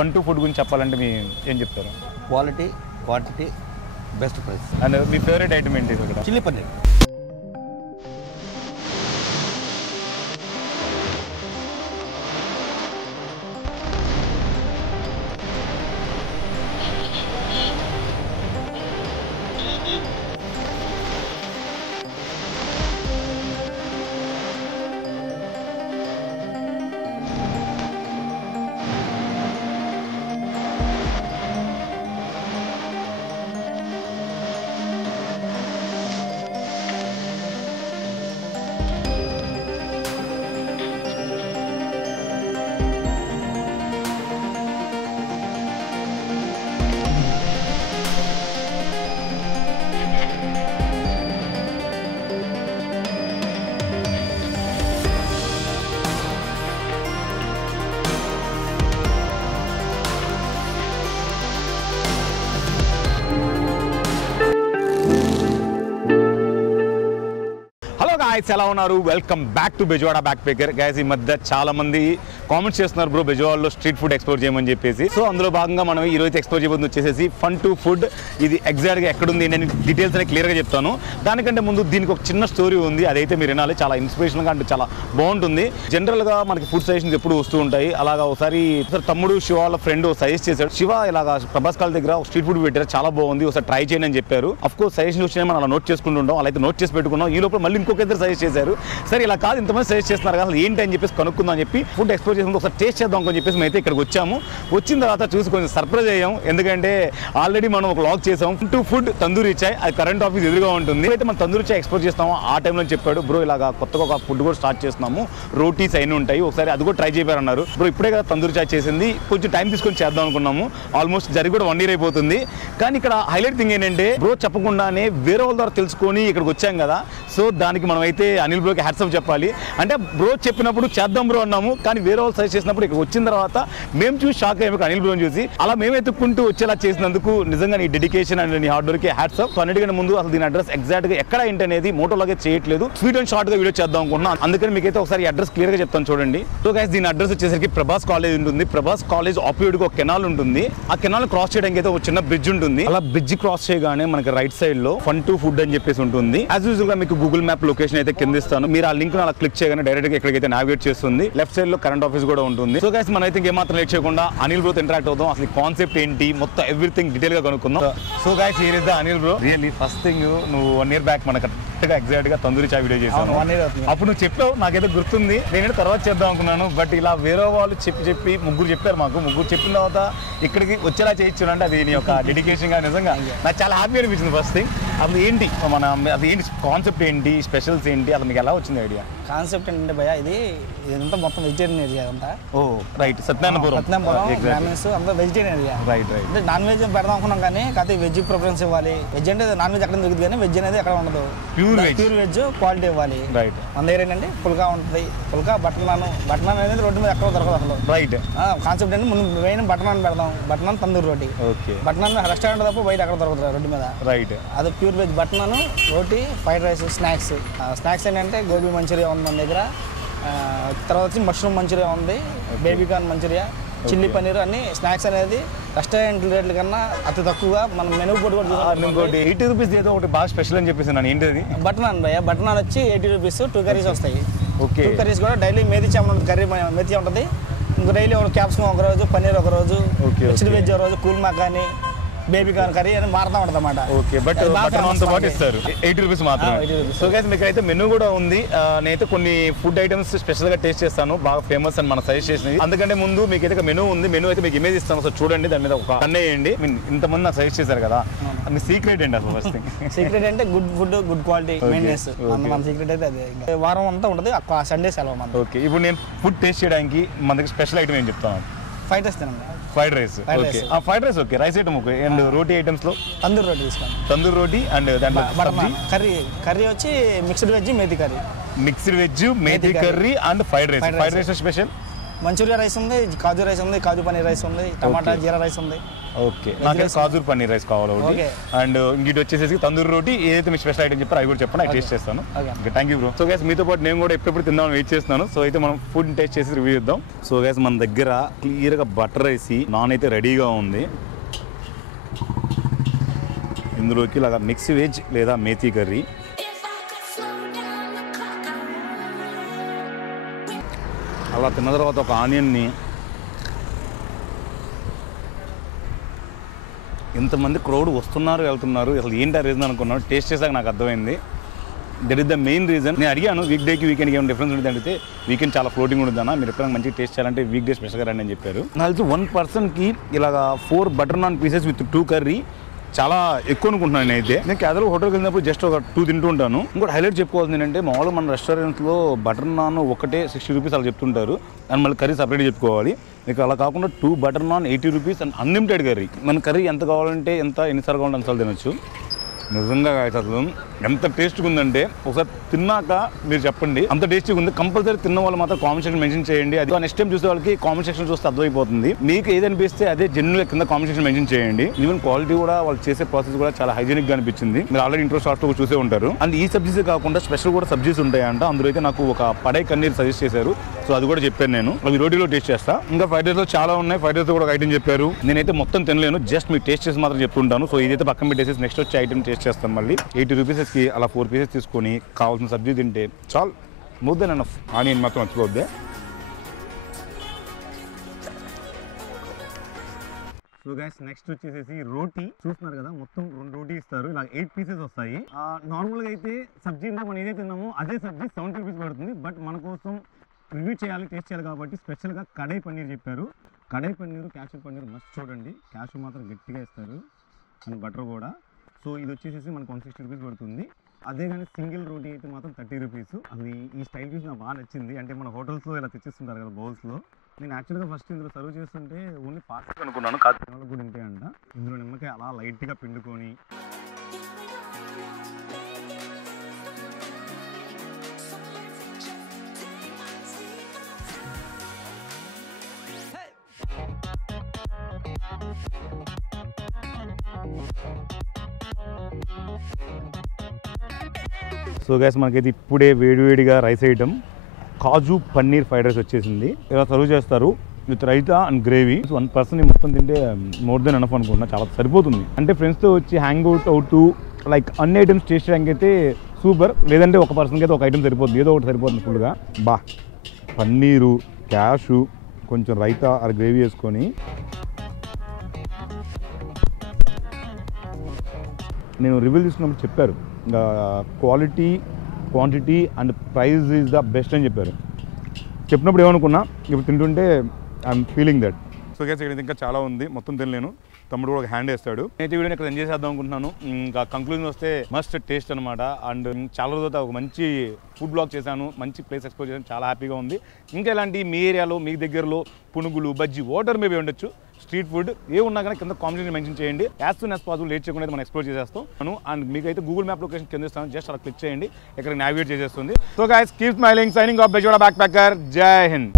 Fun to food గురించి చెప్పాలంటే మీ ఏం చెప్తారు? Quality, quantity, best price. And me favourite item ఏంటి ఇక్కడ? చిల్లీ పన్నీర్. గాయ్స్ ఎలా ఉన్నారు? Welcome back to Bezawada back pecker. Guys ఈ మధ్య చాలా మంది కామెంట్స్ చేస్తున్నారు బ్రో బెజవాడలో స్ట్రీట్ ఫుడ్ ఎక్స్ప్లోర్ చేయమని చెప్పేసి. సో అందులో భాగంగా మనం ఈ రోజు ఎక్స్ప్లోర్ చేయబోతుంది వచ్చేసి ఫన్ టు ఫుడ్. ఇది ఎగ్జాక్ట్గా ఎక్కడుంది నేను డీటెయిల్స్ అనేది క్లియర్గా చెప్తాను. దానికంటే ముందు దీనికి ఒక చిన్న స్టోరీ ఉంది, అదైతే మీరు వినాలి. చాలా ఇన్స్పిరేషన్గా అంటే చాలా బాగుంటుంది. జనరల్గా మనకి ఫుడ్ సజెషన్స్ ఎప్పుడు వస్తూ ఉంటాయి. అలాగా ఒకసారి తమ్ముడు శివ వాళ్ళ ఫ్రెండ్ సజెస్ట్ చేశాడు, శివ ఇలాగా ప్రభాస్ కాల్ దగ్గర స్ట్రీట్ ఫుడ్ పెట్టారు, చాలా బాగుంది, ఒకసారి ట్రై చేయండి అని చెప్పారు. అఫ్ కోర్స్ సజెషన్ వచ్చినా మనం అలా నోట్ చేసుకుంటుంటాం, అలా అయితే నోట్ చేసి పెట్టుకున్నాం. ఈ లోపల మళ్ళీ ఇంకొక ఇద్దరు సజెస్ట్ చేశారు. సరే ఇలా కాదు ఇంతమంది సజెస్ట్ చేస్తున్నారు కదా, అసలు ఏంటి అని చెప్పేసి కనుక్కుందాం అని చెప్పి ఫుడ్ ఎక్స్ప్లోర్ చేసుకుంటూ ఒకసారి టేస్ట్ చేద్దాం అని చెప్పేసి అయితే ఇక్కడికి వచ్చాము. వచ్చిన తర్వాత చూసి కొంచెం సర్ప్రైజ్ అయ్యాం, ఎందుకంటే ఆల్రెడీ మనం ఒక వ్లాగ్ చేసాం టు ఫుడ్ తందూరి చాయ్. అది కరెంట్ ఆఫీస్ ఎదురుగా ఉంటుంది. అయితే మనం తందూరి చాయ్ ఎక్స్ప్లోర్ చేస్తాము. ఆ టైంలో చెప్పాడు బ్రో ఇలాగా కొత్తగా ఒక ఫుడ్ కూడా స్టార్ట్ చేస్తున్నాము, రోటీస్ అయినా ఉంటాయి, ఒకసారి అది కూడా ట్రై చేయన్నారు బ్రో. ఇప్పుడే కదా తందూరి చాయ్ చేసింది, కొంచెం టైం తీసుకొని చేద్దాం అనుకున్నాము. ఆల్మోస్ట్ జరిగి కూడా 1 year అయిపోతుంది. కానీ ఇక్కడ హైలైట్ థింగ్ ఏంటంటే బ్రో చెప్పకుండానే వేరే వాళ్ళ ద్వారా తెలుసుకొని ఇక్కడికి వచ్చాం కదా, సో దానికి మనం అయితే అనిల్ బ్రోకి హ్యాట్స్ ఆఫ్ చెప్పాలి. అంటే బ్రో చెప్పినప్పుడు చేద్దాం బ్రో అన్నాము, కానీ వేరే వాళ్ళు సజెస్ట్ చేసినప్పుడు ఇక్కడ వచ్చిన తర్వాత మేము చూసి షాక్ అయ్యాము అనిల్ బ్రోని చూసి. అలా మేము ఎత్తుక్కుంటూ వచ్చేలా చేసినందుకు నిజంగా నీ డెడికేషన్ అండ్ నీ hard work hats off. So అన్నిటికంటే ముందు అసలు దీని అడ్రస్ ఎగ్జాక్ట్ గా ఎక్కడ ఏంటి అనేది మోటోలాగే చేయట్లేదు, స్వీట్ అండ్ షార్ట్ గా వీడియో చేద్దాం అనుకుంటున్నాం. అందుకని మీకైతే ఒకసారి అడ్రస్ క్లియర్ గా చెప్తాను చూడండి. సో గైస్ దీని అడ్రస్ వచ్చేసరికి ప్రభాస్ కాలేజ్ ఉంటుంది. ప్రభాస్ కాలేజ్ ఆపోజిట్ గా ఒక కెనాల్ ఉంటుంది. ఆ కెనాల్ క్రాస్ చేయడానికి అయితే ఒక చిన్న బ్రిడ్జ్ ఉంటుంది. అలా బ్రిడ్జ్ క్రాస్ చేయగానే మనకి రైట్ సైడ్ లో ఫన్ టు ఫుడ్ అని చెప్పేసి ఉంటుంది. యాజ్ యూజువల్ గా మీకు గూగుల్ మ్యాప్ లొకేషన్ అయితే కింద ఇస్తాను, మీరు ఆ లింక్ అలా క్లిక్ చేయగానే డైరెక్ట్ గా ఇక్కడికైతే నావిగేట్ చేస్తుంది. లెఫ్ట్ సైడ్ లో కరెంట్ ఆఫీస్ కూడా ఉంటుంది. సో గైస్ మనం అయితే ఏమాత్రం లేట్ చేయకుండా అనిల్ బ్రో ఇంటరాక్ట్ అవుతాం, అసలు కాన్సెప్ట్ ఏంటి మొత్తం ఎవ్రీథింగ్ డీటెయిల్ గా కనుక్కుందాం. So guys here is the Anil bro. Really first thing నువ్వు 1 year బ్యాక్ మనకు కరెక్ట్ గా ఎగ్జాక్ట్ గా తందూరి చాయ్ వీడియో చేశాను. అప్పుడు నువ్వు చెప్పావు, నాకైతే గుర్తుంది, నేను తర్వాత చేద్దాం అనుకున్నాను. బట్ ఇలా వేరే వాళ్ళు చెప్పి ముగ్గురు చెప్పారు మాకు. ముగ్గురు చెప్పిన తర్వాత ఇక్కడికి వచ్చేలా చేయించాను అంటే అది నీ యొక్క డెడికేషన్ గా నిజంగా నాకు చాలా హ్యాపీ అనిపించింది. ఫస్ట్ థింగ్ అసలు ఏంటి మన అది ఏంటి కాన్సెప్ట్ ఏంటి, స్పెషల్స్ ఏంటి, అసలు మీకు ఎలా వచ్చింది ఐడియా? కాన్సెప్ట్ ఏంటంటే భయ ఇదంతా మొత్తం వెజిటేరియన్ ఏరియా అంతా. ఓ రైట్, సత్యనారాయణపురం అంతా వెజిటేరియన్ ఏరియా. Right right. అంటే నాన్ వెజ్ పెడదాం అనుకున్నాం కానీ కాకపోతే వెజ్ ప్రిఫరెన్స్ ఇవ్వాలి. వెజ్ అంటే నాన్ వెజ్ అక్కడ దొరుకుతుంది కానీ వెజ్ అనేది అక్కడ ఉండదు. ప్యూర్ వెజ్ క్వాలిటీ ఇవ్వాలి. రైట్. మన దగ్గర ఏంటంటే పుల్కా ఉంటుంది, పుల్కా బటర్ నాన్ అనేది రోడ్డు మీద ఎక్కడ దొరకదు అసలు. రైట్. కాన్సెప్ట్ అంటే ముందు మెయిన్ బటర్ నాన్ పెడదాం, బటర్ నాన్ తందూరి రోటీ. ఓకే. బటర్ నాన్ రెస్టారెంట్ తప్ప బయట ఎక్కడ దొరుకుతుంది రోడ్డు మీద. రైట్. అది ప్యూర్ వెజ్ బటర్ నాన్, రోటీ, ఫ్రైడ్ రైస్, స్నాక్స్. స్నాక్స్ ఏంటంటే గోబీ మంచూరియా ఉంది మన దగ్గర, తర్వాత వచ్చి మష్రూమ్ మంచూరియా ఉంది, బేబీకార్న్ మంచూరియా, చిల్లీ పన్నీర్. అన్ని స్నాక్స్ అనేది రెస్టారెంట్ రేట్ల కన్నా అతి తక్కువగా మనం మెనూ బోర్డు కూడా చూసాం. ఇంకోటి 80 రూపీస్ ఏదో ఒకటి బాగా స్పెషల్ అని చెప్పేసి నన్ను ఏంటిది బటర్ నాన్ భయ్య. బటర్ నాన్ వచ్చి 80 రూపీస్ 2 కర్రీస్ వస్తాయి. ఓకే. 2 కర్రీస్ కూడా డైలీ మేతి చామన్ కర్రీ మెతి ఉంటుంది. ఇంకా డైలీ క్యాప్సికమ్ ఒక రోజు, పన్నీర్ ఒక రోజు, మిక్స్డ్ వెజ్ ఒక రోజు, కూల్మా కానీ బేబీకార్న్ కర్రీ అని మారుతా ఉంటుంది అన్నమాట. ఓకే. బట్ బటర్ నాన్ తో పాటు ఇస్తారు 80 రూపీస్ మాత్రమే. సో గైస్ మీకు అయితే మెనూ కూడా ఉంది. నేనైతే కొన్ని ఫుడ్ ఐటమ్స్ స్పెషల్ గా టేస్ట్ చేస్తాను, బాగా ఫేమస్ అని మన సజెస్ట్ చేసినవి. అందుకంటే ముందు మీకు అయితే మెనూ ఉంది, మెనూ అయితే మీకు ఇమేజ్ ఇస్తాను, సో చూడండి, దాని మీద ఒక కన్నే వేయండి. ఇంతమంది నాకు సజెస్ట్ చేశారు కదా, మీ సీక్రెట్ ఏంటి అసలు? ఫస్ట్ థింగ్ సీక్రెట్ అంటే good food, good quality maintenance. మన సీక్రెట్ అయితే అదే. వారం అంతా ఉంటుంది, సండే సెలవు మన. ఓకే. ఇప్పుడు నేను ఫుడ్ టేస్ట్ చేయడానికి మన దగ్గర స్పెషల్ ఐటమ్ ఏం చెప్తాను? ఫ్రైడ్ రైస్ తినండి. Fried rice. Okay. Fried rice okay. Rice item okay. And roti items లో తందూరి రోటీ తీసుకోండి. తందూరి రోటీ అండ్ దాంట్లో కర్రీ వచ్చి mixed veg methi curry. Mixed veg methi curry and fried rice. Fried rice special Manchuria rice ఉంది, కాజు rice ఉంది, కాజు పన్నీర్ రైస్ ఉంది, టమాటా జీరా rice ఉంది. ఓకే, నాకైతే కాజూర్ పన్నీర్ రైస్ కావాలి ఒకటి. అండ్ ఇంకోటి వచ్చేసి తందూరి రోటీ. ఏదైతే మీ స్పెషల్ ఐటమ్ చెప్పారో అవి కూడా చెప్పండి, అది టేస్ట్ చేస్తాను. Okay, thank you bro. So guys మీతో పాటు నేను కూడా ఎప్పుడెప్పుడు తిందామని వెయిట్ చేస్తున్నాను. సో అయితే మనం ఫుడ్ టేస్ట్ చేసి రివ్యూ ఇద్దాం. సో గైస్ మన దగ్గర క్లియర్గా బటర్ రైస్ నాన్ అయితే రెడీగా ఉంది. ఇందులోకి ఇలాగా మిక్స్ వెజ్ లేదా మేథీ కర్రీ, అలా తిన్న తర్వాత ఒక ఆనియన్ని, ఇంతమంది క్రౌడ్ వస్తున్నారు వెళ్తున్నారు, అసలు ఏంటి ఆ రీజన్ అనుకున్నాను. టేస్ట్ చేసాక నాకు అర్థమైంది that is the main reason. నేను అడిగాను వీక్ డేకి వీకెండ్కి ఏమైనా డిఫరెన్స్ ఉంటుంది అడిగితే వీకెండ్ చాలా ఫ్లోటింగ్ ఉంటుందన్నా, మీరు ఎప్పుడైనా మంచిగా టేస్ట్ చేయాలంటే వీక్ డే స్పెషల్గా రండి అని చెప్పారు. నాకు తెలిసి 1 పర్సన్కి ఇలాగా 4 butter non pieces with 2 curry చాలా ఎక్కువ అనుకుంటున్నాను నేనైతే. నేను కేదారు హోటల్కి వెళ్ళినప్పుడు జస్ట్ ఒక 2 తింటూ ఉంటాను. ఇంకోటి హైలైట్ చెప్పుకోవాల్సింది ఏంటంటే మామూలుగా మన రెస్టారెంట్స్లో బటర్ నాన్ ఒకటే 60 రూపీస్ అలా చెప్తుంటారు, అండ్ మళ్ళీ కర్రీ సపరేట్ చెప్పుకోవాలి. మీకు అలా కాకుండా 2 butter non 80 rupees and unlimited curry. మన కర్రీ ఎంత కావాలంటే ఎన్నిసార్లు కావాలంటే అసలు తినొచ్చు. నిజంగా అసలు ఎంత టేస్ట్గా ఉందంటే ఒకసారి తిన్నాక మీరు చెప్పండి అంత టేస్టీగా ఉంది. కంపల్సరీ తిన్న వాళ్ళు మాత్రం కామెంట్ సెక్షన్ మెన్షన్ చేయండి. అది నెక్స్ట్ టైం చూసే వాళ్ళకి కామెంట్ సెక్షన్ చూస్తే అర్థమైపోతుంది. మీకు ఏదనిపిస్తే అదే జెన్యున్గా కింద కామెంట్ సెక్షన్ మెన్షన్ చేయండి. ఈవెన్ క్వాలిటీ కూడా వాళ్ళు చేసే ప్రాసెస్ కూడా చాలా హైజీనిక్గా అనిపించింది. మీరు ఆల్రెడీ ఇంట్రో షార్ట్స్ చూసే ఉంటారు. అండ్ ఈ సబ్జీస్ కాకుండా స్పెషల్ కూడా సబ్జీస్ ఉంటాయంట. అందులో అయితే నాకు ఒక పడై కన్నీర్ సజెస్ట్ చేశారు, సో అది కూడా చెప్పాను నేను. అవి రోటీలో టేస్ట్ చేస్తా. ఇంకా ఫ్రైడ్ రైస్లో చాలా ఉన్నాయి, ఫ్రైడ్ రైస్ కూడా ఒక ఐటమ్ చెప్పారు. నేనైతే మొత్తం తినలేను, జస్ట్ మీకు టేస్ట్ చేసి మాత్రం చెప్తుంటాను. సో ఇదైతే పక్కన పెట్టేసి నెక్స్ట్ వచ్చే ఐటమ్ టేస్ట్ చేస్తాను. మళ్ళీ 80 రూపీస్కి అలా 4 పీసెస్ తీసుకొని కావాల్సిన సబ్జీ తింటే చాలు, మోర్ దెన్ ఎనఫ్. ఆనియన్ మాత్రం మర్చిపోద్దే. సో గైస్ నెక్స్ట్ వచ్చేసి రోటీ చూస్తున్నారు కదా, మొత్తం 2 రోటీ ఇస్తారు. ఇలా 8 పీసెస్ వస్తాయి. నార్మల్గా అయితే సబ్జీ ఇందాక మనం ఏదైతే తిన్నామో అదే సబ్జీ 70 రూపీస్ పడుతుంది. బట్ మన కోసం రివ్యూ చేయాలి, టేస్ట్ చేయాలి కాబట్టి స్పెషల్గా కడాయి పన్నీర్ చెప్పారు. కడాయి పన్నీరు, క్యాషూ పన్నీర్ మస్ట్ చూడండి. క్యాషూ మాత్రం గట్టిగా ఇస్తారు అండ్ బటర్ కూడా. సో ఇది వచ్చేసి మనకు 160 రూపీస్ పడుతుంది. అదే కానీ సింగిల్ రోటీ అయితే మాత్రం 30 రూపీస్. అది ఈ స్టైల్ చూసి నాకు బాగా నచ్చింది. అంటే మన హోటల్స్లో ఇలా తెచ్చిస్తుంటారు కదా బౌల్స్లో. నేను యాక్చువల్గా ఫస్ట్ ఇందులో సర్వ్ చేస్తుంటే ఓన్లీ ఫాస్ట్ అనుకున్నాను, కాదు కూడా ఉంటాయంట. ఇందులో నిమ్మకాయ అలా లైట్గా పిండుకొని సో గైస్ మనకైతే ఇప్పుడే వేడివేడిగా రైస్ ఐటమ్ కాజు పన్నీర్ ఫ్రైడ్ రైస్ వచ్చేసింది. ఇలా సర్వ్ చేస్తారు with raita and gravy. 1 person మొత్తం తింటే మోర్ దెన్ ఎనఫ్ అనుకున్నా, చాలా సరిపోతుంది. అంటే ఫ్రెండ్స్తో వచ్చి హ్యాంగ్ అవుతూ లైక్ అన్ని ఐటమ్స్ టేస్ట్ చేయడానికి అయితే సూపర్. లేదంటే ఒక పర్సన్కి అయితే ఒక ఐటమ్ సరిపోతుంది, ఏదో ఒకటి సరిపోతుంది ఫుల్గా. పన్నీరు, క్యాషు, కొంచెం రైతా ఆర్ గ్రేవీ వేసుకొని నేను రివ్యూ తీసుకున్నప్పుడు చెప్పారు quality, quantity and price is the best అని చెప్పారు. చెప్పినప్పుడు ఏమనుకున్నా, ఇప్పుడు తింటుంటే I'm feeling that. So guys ఇక్కడ ఇంకా చాలా ఉంది, మొత్తం తినలేను. తమ్ముడు కూడా ఒక హ్యాండ్ వేస్తాడు. నేనైతే వీడియోని ఇక్కడ ఎంజాయ్ చేద్దాం అనుకుంటున్నాను. ఇంకా కంక్లూజన్ వస్తే మస్ట్ టేస్ట్ అనమాట. అండ్ చాలా రోజులతో ఒక మంచి ఫుడ్ బ్లాగ్ చేశాను, మంచి ప్లేస్ ఎక్స్ప్లోర్ చేశాను, చాలా హ్యాపీగా ఉంది. ఇంకా ఇలాంటి మీ ఏరియాలో మీ దగ్గరలో పునుగులు, బజ్జీ, వాటర్ మేబీ ఉండొచ్చు, స్ట్రీట్ ఫుడ్ ఏ ఉన్నా కానీ కింద కామెంట్ మెన్షన్ చేయండి. As soon as possible late చేయకుండా మనం ఎక్స్ప్లోర్ చేసేస్తాం. అండ్ మీకైతే గూగుల్ మ్యాప్ లొకేషన్ కింద ఇస్తాను, జస్ట్ అలా క్లిక్ చేయండి, ఇక్కడ నావిగేట్ చేసేస్తుంది. So guys keep smiling, signing off Bezawada back packer. జై హింద్.